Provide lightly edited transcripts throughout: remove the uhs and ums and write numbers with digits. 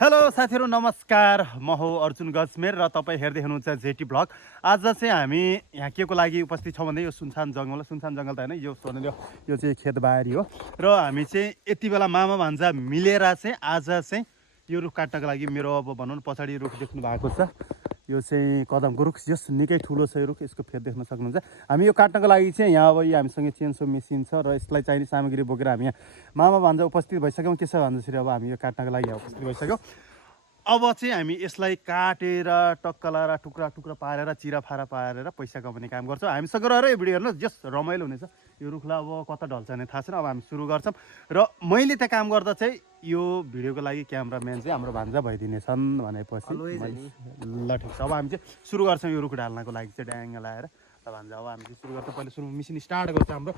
Hello साथीहरु नमस्कार म हो अर्जुन गजमेर र तपाईं हेर्दै हुनुहुन्छ जेटी ब्लग। आज चाहिँ हामी यहाँ के को लागि उपस्थित छौं भन्दा यो सुनसान जंगल त हैन यो चाहिँ खेतबारी हो र हामी चाहिँ यति बेला मामा भान्जा मिलेर चाहिँ आज चाहिँ यो रुख काट्नको लागि मेरो अब भनौं न पछाडी रुख देख्नु भएको छ यो चाहिँ कदमको रुख जस निकै ठुलो छ यो रुख यसको फेद देख्न सक्नुहुन्छ। हामी यो काट्नको लागि चाहिँ यहाँ अब हामीसँग चेन्सो मेसिन छ र यसलाई चाहिने सामग्री बोकेर हामी यहाँ मामा भान्जा उपस्थित भइसक्यौं। त्यसो भन्दाखेरि अब हामी यो काट्नको लागि उपस्थित भइसक्यौं। अब चाहिँ हामी यसलाई काटेर टक्कलाएर टुक्रा टुक्रा पारेर चिराफारा पारेर पैसा कमाउने काम गर्छौं। हामीसँग रहेर यो भिडियो हेर्नुहोस् जस रमाइलो हुनेछ। यो रुखलाई अब कता ढल्छ भने थाहा छैन। अब हामी सुरु गर्छौं र मैले त्यहाँ काम गर्दा चाहिँ यो भिडियोको लागि क्यामेराम्यान चाहिँ हाम्रो भान्जा भइदिनेछन् भनेपछि ल ठिक छ। अब हामी चाहिँ सुरु गर्छौं यो रुख ढाल्नको लागि चाहिँ ड्याङ लाएर ल भान्जा। अब हामी चाहिँ सुरु गर्छौं। पहिला सुरु मिसिन स्टार्ट गर्छ हाम्रो।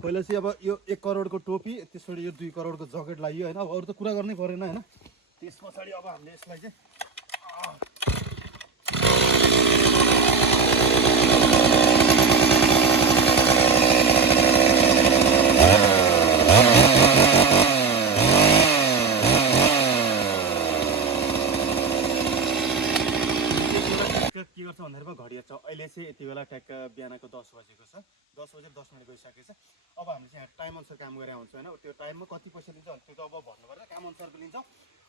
पहिला चाहिँ अब यो 1 करोडको टोपी त्यसपछि यो 2 करोडको जकेट लाग्यो हैन। अब अरु त कुरा गर्नै परेन हैन। त्यस पछाडी अब हामीले यसलाई चाहिँ के गर्छ भन्दाखेरि घडी हेर्छ। अहिले चाहिँ यति बेला ट्याक्क बिहानको 10 बजेको छ। 10 बजेर 10 मिनेट गइसकेको छ। अब हामीले चाहिँ टाइम अनुसार काम गरे हुन्छ हैन। त्यो टाइममा कति पैसा लिन्छ भने त्यो त अब भन्नु पर्दैन, काम अनुसारको लिन्छ।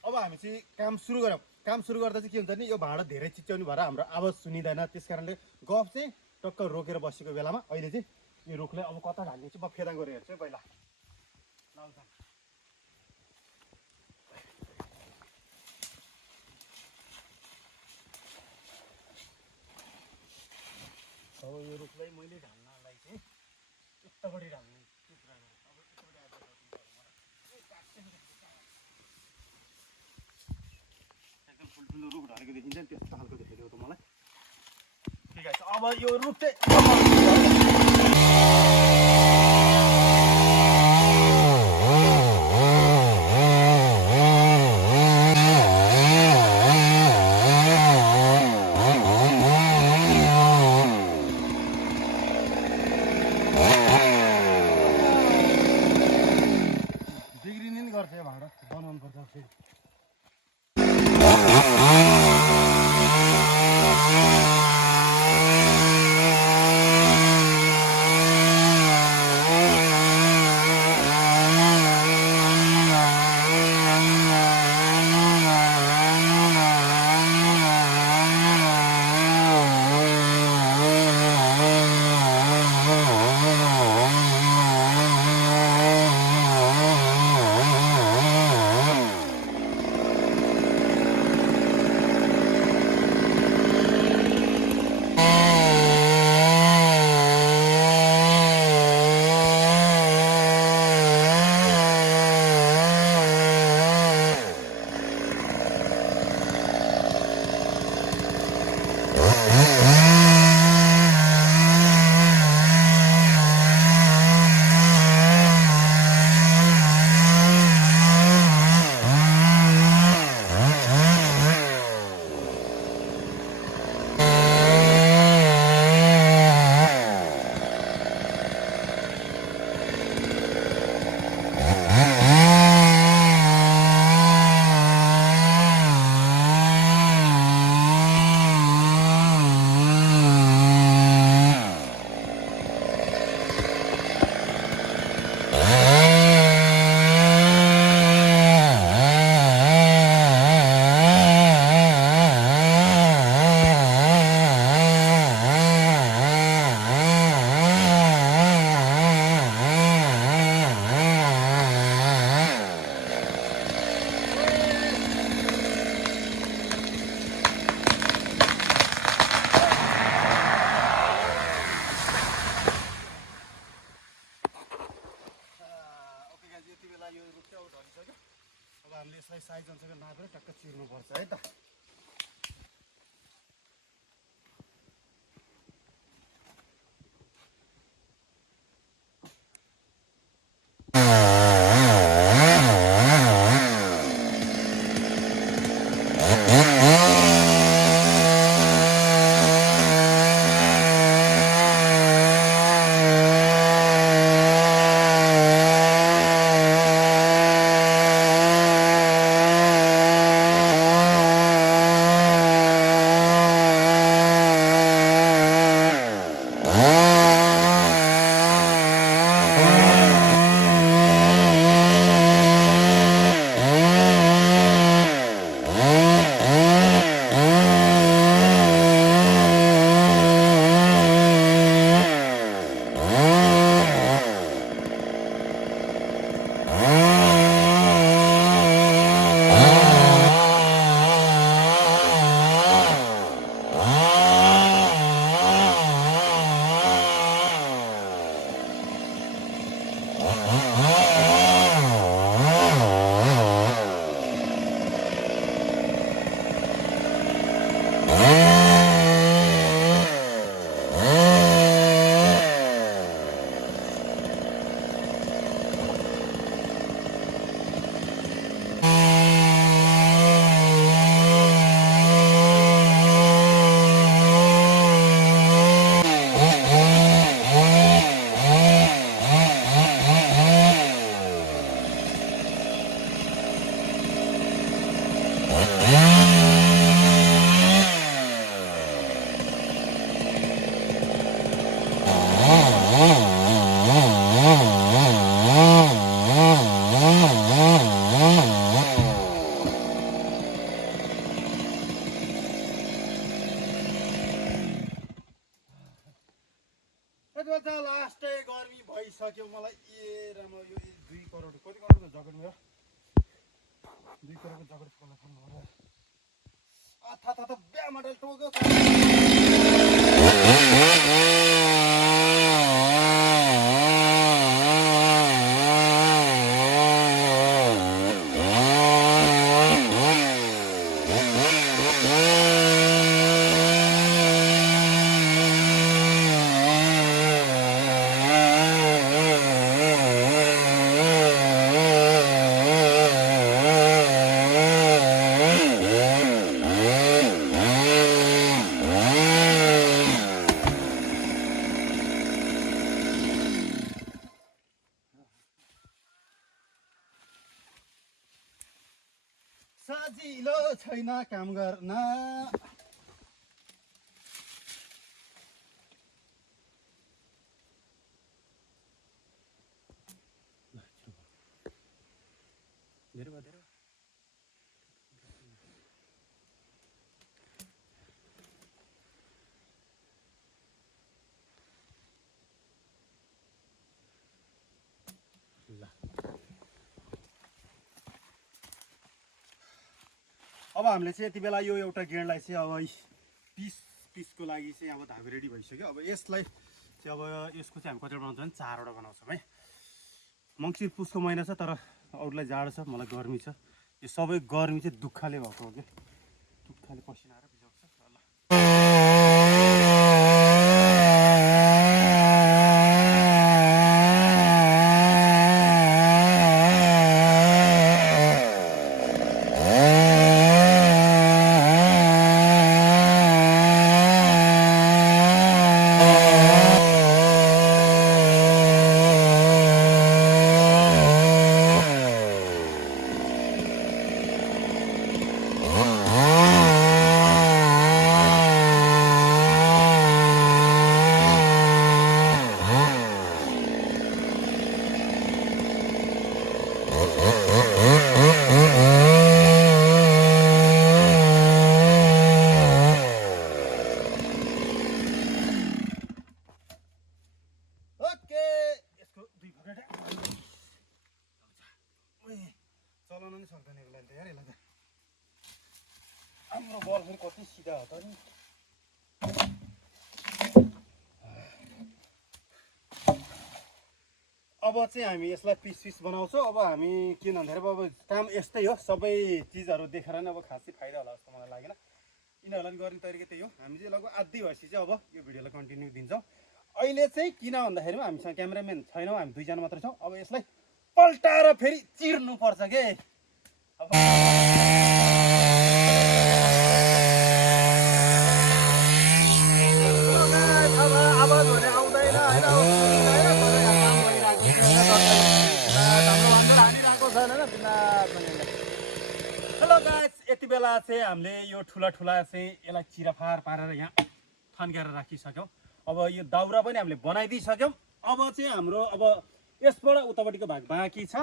अब हामी चाहिँ काम सुरु गरौँ। काम सुरु गर्दा चाहिँ के हुन्छ नि यो भाडा धेरै चिच्याउने भएर हाम्रो आवाज सुनिदैन। त्यसकारणले गफ चाहिँ टक्क रोकेर बसेको बेलामा अहिले चाहिँ यो रुखलाई अब कता ढाल्ने चाहिँ म फेदाङ गरेर हेर्छु पहिला। अब यो रुखलाई मैले ढाल्नलाई चाहिँ यतापट्टि ढाल्ने कुरा गरेँ। अब यतापट्टि आएर एकदम ठुल्ठुलो रुख ढलेको देखिन्छ नि त्यस्तो खालको देखेको त मलाई। ठिक छ। अब यो रुख चाहिँ बिग्रिने नि गर्छ यो भाडा बनाउनु पर्छ फेरि। यो रुख चाहिँ अब ढलिसक्यो। अब हामीले यसलाई साइज अनुसार नापेर टक्क चिर्नुपर्छ है त। लास्टै गर्मी भइसक्यो मलाई ए राम यो 2 करोड कति करोडको जकेट मेरो 2 करोडको जकेट खोल्न थाल्नु आथा था बिहा मडल टोक्यो सजिलो छैन काम गर्न धेरै भयो अब हामीले चाहिँ यति बेला यो एउटा गेडलाई चाहिँ अब पिसको लागि चाहिँ अब धागो रेडी भइसक्यो अब यसलाई चाहिँ अब यसको चाहिँ हामी कतिवटा बनाउँछौँ भने 4वटा बनाउँछौँ है मङ्सिर पुसको महिना छ तर अरूलाई जाडो छ मलाई गर्मी छ यो सबै गर्मी चाहिँ दुःखले भएको हो कि दुःखले पसिना आएर भिजाउँछ चलाउन नि सक्दैन यसलाई त यार यसलाई त हाम्रो बल फेरि कति सिधा हो त नि अब चाहिँ हामी यसलाई पिस बनाउँछौँ अब हामी किन भन्दाखेरि अब काम यस्तै हो सबै चिजहरू देखेर नै अब खासै फाइदा होला जस्तो मलाई लागेन यिनीहरूलाई गर्ने तरिका त्यही हो हामी चाहिँ लगभग आधी भएपछि चाहिँ अब यो भिडियोलाई कन्टिन्यू दिन्छौँ अहिले चाहिँ किन भन्दाखेरिमा हामीसँग क्यामेराम्यान छैनौँ हामी 2 जना मात्रै छौँ अब यसलाई पल्टाएर फेरि चिर्नु पर्छ के अब आवाज हुने आउँदैन हेलो गाइस यति बेला चाहिँ हामीले यो ठुला चाहिँ यसलाई चिराफार पारेर यहाँ थन्काएर राखिसक्यौँ अब यो दाउरा पनि हामीले बनाइदिइसक्यौँ अब चाहिँ हाम्रो अब यसबाट उतापट्टिको भाग बाँकी छ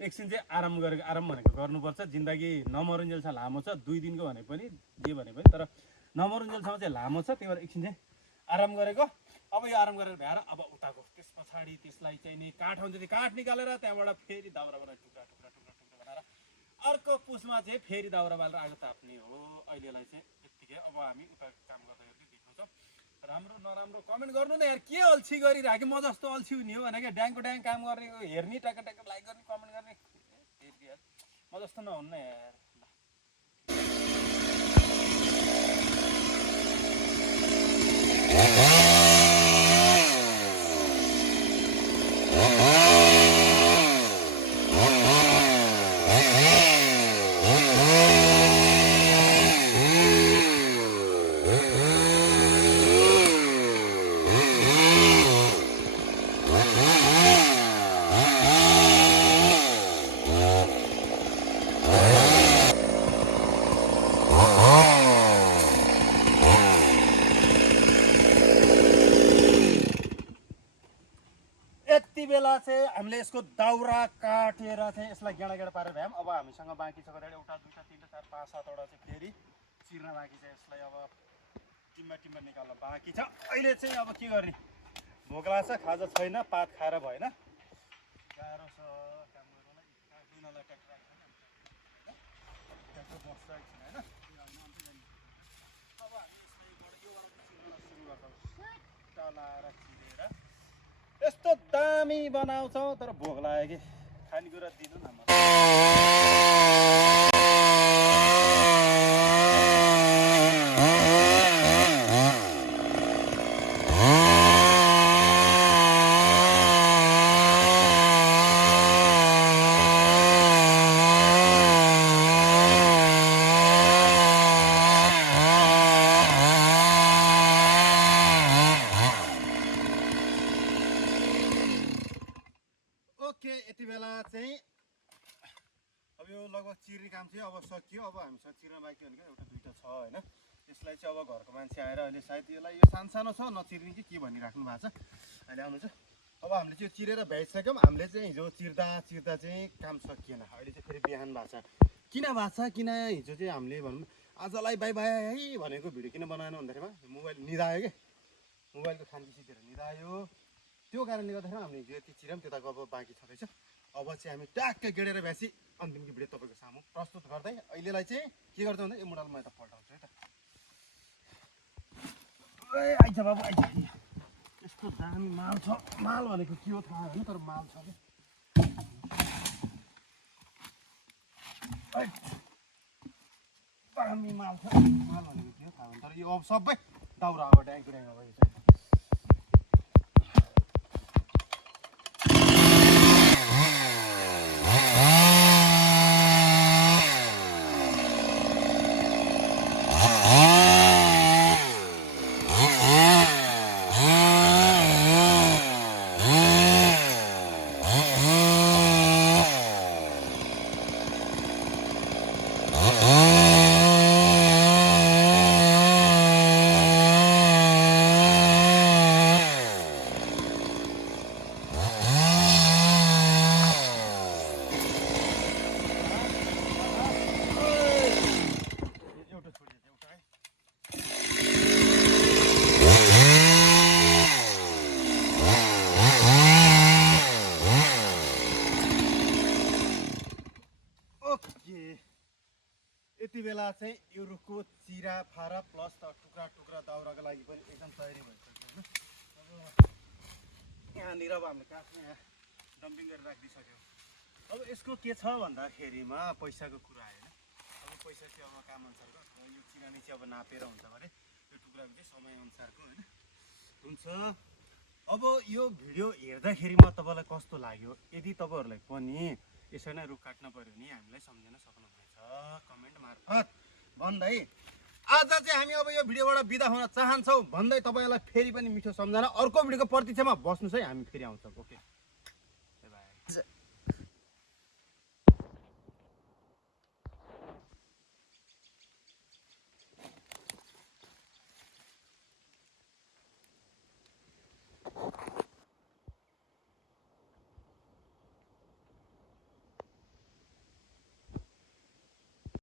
एकछिन चाहिँ आराम भनेको गर्नुपर्छ जिन्दगी नमरुन्जेलसम्म लामो छ 2 दिनको भने पनि जे भने पनि तर नमरुन्जेलसम्म चाहिँ लामो छ त्यही भएर एकछिन चाहिँ आराम गरेको अब यो आराम गरेर भ्याएर अब उताको त्यस पछाडि त्यसलाई चाहिँ नि काठ हुन्छ त्यो काठ निकालेर त्यहाँबाट फेरि दाउरा बनाएर टुक्रा बनाएर अर्को पुसमा चाहिँ फेरि दाउरा बालेर आगो ताप्ने हो अहिलेलाई चाहिँ यत्तिकै अब हामी उता काम गर्दाखेरि देखाउँछौँ राम्रो नराम्रो कमेन्ट गर्नु न यार के अल्छी गरिराख्यो म जस्तो अल्छी हुने हो भने ड्याङको ड्याङ काम गर्ने हेर्ने टक्क लाइक गर्ने कमेन्ट गर्ने म जस्तो नहुन्न यार चाहिँ हामीले यसको दाउरा काटेर चाहिँ यसलाई गेडा गेडा पारेर भ्यायौँ। अब हामीसँग बाँकी छ कतै एउटा दुईवटा तिनवटा चार पाँच सातवटा चाहिँ फेरि चिर्न बाँकी छ। यसलाई अब टिम्बा टिम्बा निकाल्न बाँकी छ। अहिले चाहिँ अब के गर्ने, भोक लाग्छ, खाजा छैन, पात खाएर भएन, गाह्रो छ काम गर्नलाई। दुनालाई ट्र्याक्टर ट्र्याक्टर बस्छ एकछिन होइन। अब हामी यसलाई योबाट चिर्न सुरु गर्छौँ। लाएर चिरेर यस्तो दामी बनाउँछौँ। तर भोक लाग्यो कि खानेकुरा दिनु न मलाई। ओके, यति बेला चाहिँ अब यो लगभग चिर्ने काम चाहिँ अब सकियो। अब हामीसँग चिर्न बाँकी भनेको एउटा दुईवटा छ होइन। यसलाई चाहिँ अब घरको मान्छे आएर अहिले सायद यसलाई यो सानो छ नचिर्ने कि के भनिराख्नु भएको छ। अहिले आउनु चाहिँ अब हामीले चाहिँ चिरेर भ्याइसक्यौँ। हामीले चाहिँ हिजो चिर्दा चाहिँ काम सकिएन। अहिले चाहिँ फेरि बिहान भएको छ। किन भएको छ, किन हिजो चाहिँ हामीले भनौँ आजलाई बाई बाई है भनेको भिडियो किन बनाएन भन्दाखेरिमा मोबाइल निदायो कि, मोबाइलको खान्की सिकेर निदायो। त्यो कारणले गर्दाखेरि हामीले हिजो यति चिर्यौँ, त्यताको अब बाँकी छँदैछ। अब चाहिँ हामी ट्याक्कै गेडेर भ्याएपछि अन्तिमको भिडियो तपाईँको सामु प्रस्तुत गर्दै अहिलेलाई चाहिँ के गर्छ भन्दा यो मोडलमा यता पल्टाउँछु है त। ए आइज बाबु आइज। यस्तो दामी माल छ, माल भनेको के हो थाहा होइन, तर माल छ कि दामी माल छ। माल भनेको के हो थाहा होइन, तर यो अब सबै दाउरा अब ड्याङ्की ड्याङ्ग भयो चाहिँ। यति बेला चाहिँ यो रुखको चिरा फारा प्लस टुक्रा टुक्रा दाउराको लागि पनि एकदम तयारी भइसक्यो होइन। अब यहाँनिर अब हामीले काट्ने यहाँ डम्पिङ गरेर राखिदिइसक्यो। अब यसको के छ भन्दाखेरिमा पैसाको कुरा आएन। अब पैसा चाहिँ अब काम अनुसारको यो चिरानी चाहिँ अब नापेर हुन्छ भने यो टुक्राको चाहिँ समयअनुसारको होइन हुन्छ। अब यो भिडियो हेर्दाखेरिमा तपाईँलाई कस्तो लाग्यो, यदि तपाईँहरूलाई पनि यसरी नै रुख काट्न पऱ्यो भने हामीलाई सम्झिन सक्नुहुनेछ कमेन्ट मार्फत भन्दै आज चाहिँ हामी अब यो भिडियोबाट बिदा हुन चाहन्छौँ भन्दै तपाईँलाई फेरि पनि मिठो सम्झना अर्को भिडियोको प्रतीक्षामा बस्नुहोस् है। हामी फेरि आउँछौँ। ओके।